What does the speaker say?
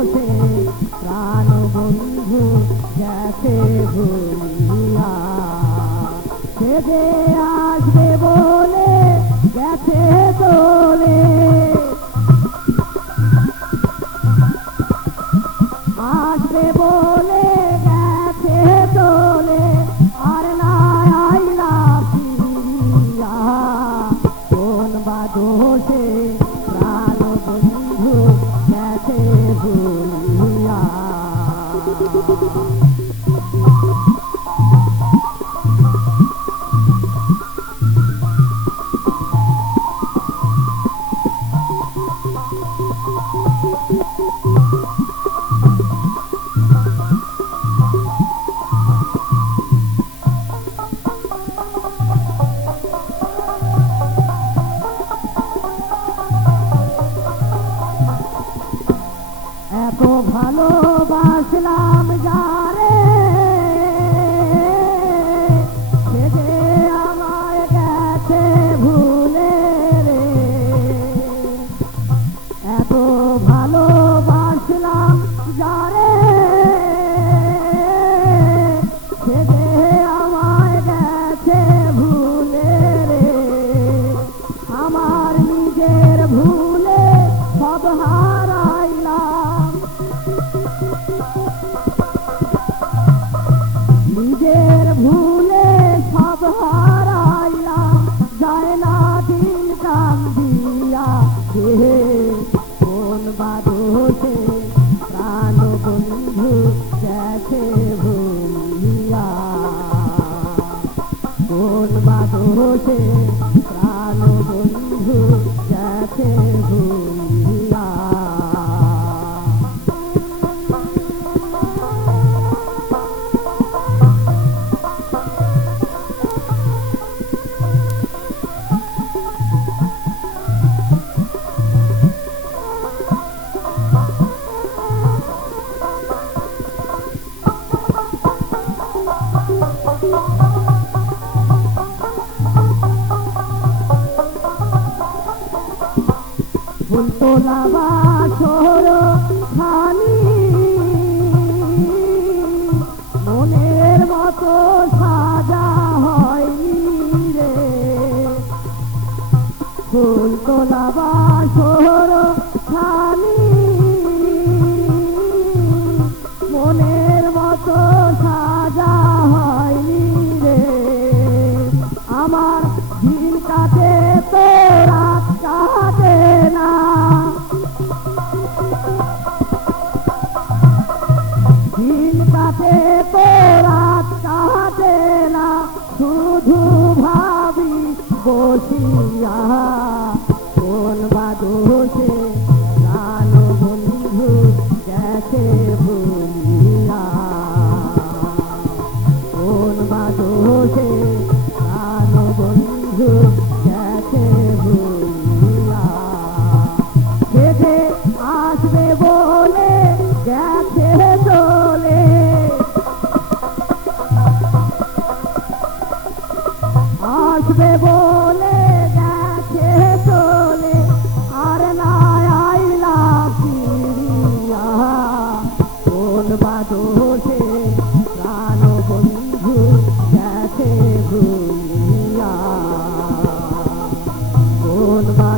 দোষে প্রাণ বন্ধু গেছে ভুলিয়া, সে যে আসবে বলে গেছে চলে, আসবে বলে গেছে চলে, আর না আইলা ফিরিয়া, কোন বা দোষে প্রাণ বন্ধু গেছে ভুলিয়া। এত ভালোবাসলাম যারে, সে যে আমায় গেছে ভুলে রে, এত ভালোবাসলাম যারে, সে যে আমায় গেছে ভুলে রে, আমার নিজের ভুলে সব হারাইলাম, নিজের ভুলে সব হারাইলাম, যায় না দিন কান্দিয়া, হে কোন বা দোষে প্রাণ বন্ধু গেছে ভুলিয়া, কোন বা দোষে প্রাণ বন্ধু গেছে ভুলিয়া। ফুলতোলা বাসর খানি মনের মতো সাজা হয়নি রে, ফুলতোলা বাসর খানি মনের মতো সাজা হয়নি রে, আমার দিন কাটে তো রাত কাটে না, দিন কাটে তো রাত কাটে না, শুধু ভাবি বসিয়া, কোন বা দোষে প্রাণ বন্ধু গেছে ভুলিয়া, কোন বা দোষে প্রাণ বন্ধু গেছে ভুলিয়া, সে যে আসবে বলে গেছে চলে, আসবে বলে গেছে চলে, আর না আইলা ফিরিয়া, কোন বা দোষে প্রাণ বন্ধু গেছে ভুলিয়া, কোন বা